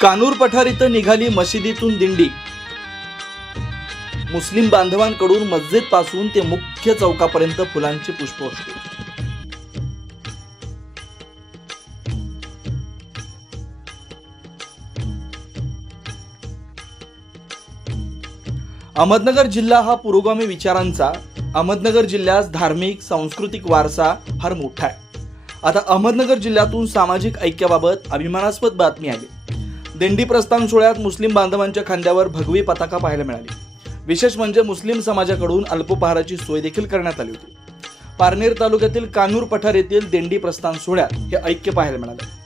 कानूर पठार इथं निघाली मशिदीतून दिंडी. मुस्लिम बांधवांकडून मस्जिद पासून ते मुख्य चौकापर्यंत फुलांची पुष्पवृष्टी. अहमदनगर जिल्हा हा पुरोगामी विचारांचा, अहमदनगर जिल्ह्यास धार्मिक सांस्कृतिक वारसा फार मोठा आहे. आता अहमदनगर जिल्ह्यातून सामाजिक ऐक्याबाबत अभिमानास्पद बातमी आली. दिंडी प्रस्थान सोहळ्यात मुस्लिम बांधवांच्या खांद्यावर भगवी पताका पाहायला मिळाली. विशेष म्हणजे मुस्लिम समाजाकडून अल्पोपहाराची सोय देखील करण्यात आली होती. पारनेर तालुक्यातील कानूर पठार येथील दिंडी प्रस्थान सोहळ्यात हे ऐक्य पाहायला मिळाले.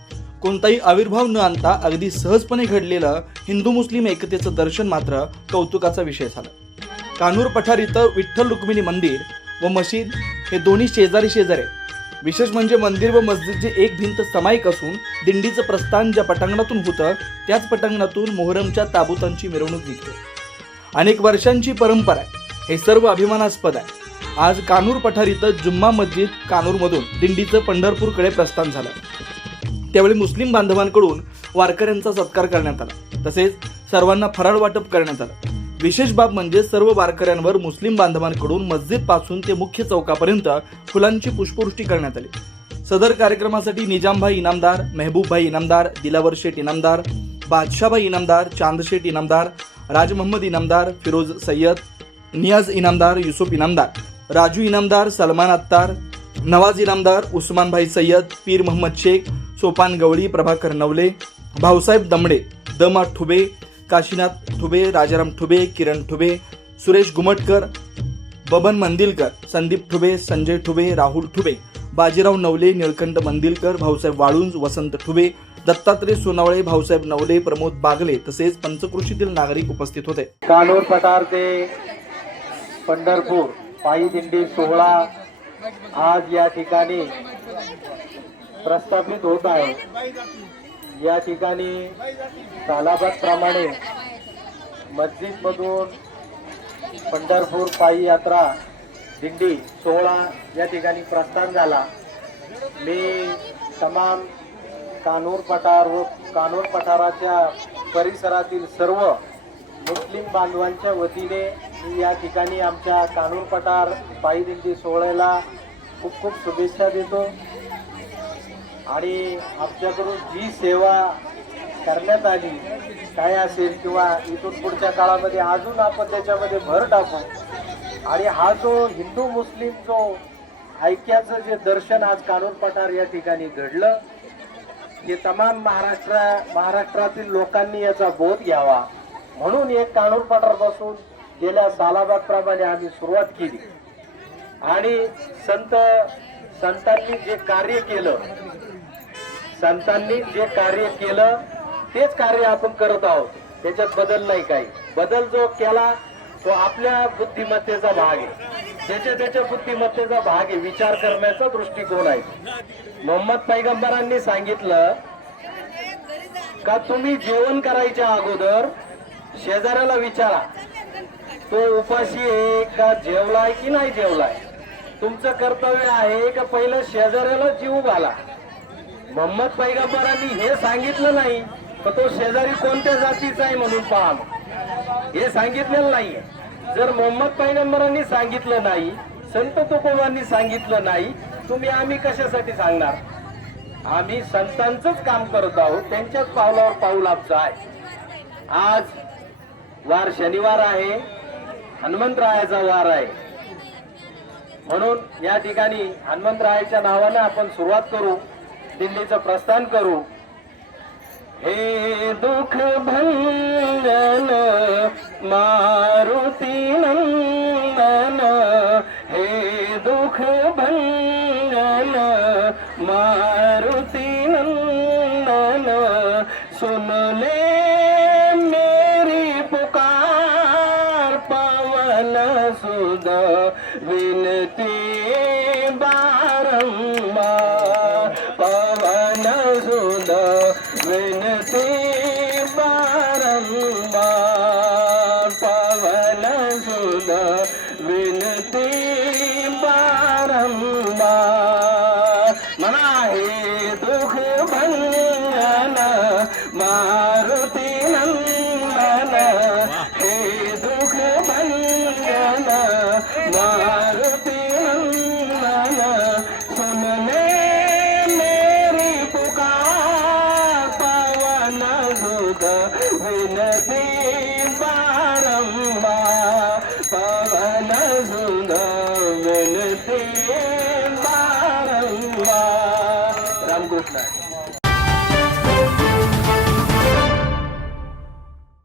कोणताही आविर्भाव न आणता अगदी सहजपणे घडलेलं हिंदू मुस्लिम एकतेचं दर्शन मात्र कौतुकाचा विषय झाला. कानूर पठार इथं विठ्ठल रुक्मिणी मंदिर व मशीद हे दोन्ही शेजारी शेजारी आहेत. विशेष म्हणजे मंदिर व मस्जिदची एक भिंत समायिक असून दिंडीचं प्रस्थान ज्या पटांगणातून होतं त्याच पटांगणातून मोहरमच्या ताबुतांची मिरवणूक निघते. अनेक वर्षांची परंपरा आहे. हे सर्व अभिमानास्पद आहे. आज कानूर पठार इथं जुम्मा मस्जिद कानूरमधून दिंडीचं पंढरपूरकडे प्रस्थान झालं. त्यावेळी मुस्लिम बांधवांकडून वारकऱ्यांचा सत्कार करण्यात आला. तसेच सर्वांना फराळ वाटप करण्यात आलं. विशेष बाब म्हणजे सर्व वारकऱ्यांवर मुस्लिम बांधवांकडून मस्जिद पासून ते मुख्य चौकापर्यंत फुलांची पुष्पवृष्टी करण्यात आली. सदर कार्यक्रमासाठी निजामभाई इनामदार, मेहबूबभाई इनामदार, दिलावर शेठ इनामदार, बादशाहभाई इनामदार, चांदशेठ इनामदार, राज मोहम्मद इनामदार, फिरोज सय्यद, नियाज इनामदार, युसुफ इनामदार, राजू इनामदार, सलमान अत्तार, नवाज इनामदार, उस्मानभाई सय्यद, पीर मोहम्मद शेख, सोपान गवळी, प्रभाकर नवले, भाऊसाहेब दमडे, दमा ठुबे, काशीनाथ ठुबे, राजाराम ठुबे, किरण ठुबे, सुरेश गुमटकर, बबन मंदिलकर, संदीप ठुबे, संजय ठुबे, राहुल ठुबे, बाजीराव नवले, निळकंठ मंदिलकर, भाऊसाहेब वाळुंज, वसंत ठुबे, दत्तात्रय सोनावळे, भाऊसाहेब नवले, प्रमोद बागले तसेच पंचक्रोशीतील नागरिक उपस्थित होते. कानूर पठार ते पंढरपूर पायी दिंडी सोहळा आज या ठिकाणी प्रस्थापित होत आहे. या ठिकाणी सालाबादप्रमाणे मस्जिद मधून पंढरपूर पायी यात्रा दिंडी सोहळा या ठिकाणी प्रस्थान झाला. मी तमाम कानूर पठार व कानूर पठाराच्या परिसरातील सर्व मुस्लिम बांधवांच्या वतीने मी या ठिकाणी आमच्या कानूर पठार पायी दिंडी सोहळ्याला खूप खूप शुभेच्छा देतो. आणि आमच्याकडून जी सेवा करण्यात आली काय असेल किंवा इथून पुढच्या काळामध्ये अजून आपण त्याच्यामध्ये भर टाकू. आणि हा जो हिंदू मुस्लिम जो ऐक्याचं जे दर्शन आज कानूर पठार या ठिकाणी घडलं हे तमाम महाराष्ट्रातील लोकांनी याचा बोध घ्यावा म्हणून एक कानूर पठारपासून गेल्या सालाबादप्रमाणे आम्ही सुरुवात केली. आणि संतांनी जे कार्य केलं तेच कार्य आपण करत आहोत. त्याच्यात बदल नाही. काही बदल जो केला तो आपल्या बुद्धिमत्तेचा भाग आहे. त्याच्या बुद्धिमत्तेचा भाग आहे. विचार करण्याचा दृष्टिकोन आहे. मोहम्मद पैगंबरांनी सांगितलं का तुम्ही जेवण करायच्या अगोदर शेजाऱ्याला विचारा तो उपाशी आहे का जेवलाय की नाही जेवलाय. तुमचं कर्तव्य आहे का पहिलं शेजाऱ्याला जीव घाला. मोहम्मद पैगंबरांनी हे सांगितलं नाही तर तो शेजारी कोणत्या जातीचा आहे म्हणून पहा. हे सांगितलेलं नाहीये. जर मोहम्मद पैगंबरांनी सांगितलं नाही, संत तुकोबांनी सांगितलं नाही, आम्ही कशासाठी सांगणार. आम्ही संतांचंच काम करत आहोत. त्यांच्याच पावलावर पाऊल आमचं आहे. आज वार शनिवार आहे. हनुमंतरायाचा वार आहे. म्हणून या ठिकाणी हनुमंतरायाच्या नावाने आपण सुरुवात करू. दिंडीचं प्रस्थान करू. हे दुःख भंजन मारुती नंदन, हे दुःख भंजन मारुती नंदन, सुन ले मेरी पुकार पवन सुद विनती बारंबार, पवन सुद विनती बारंबार, पवन सुद विनती बारंबार. म्हणा हे दुःख भंजन मारुती होत नाही.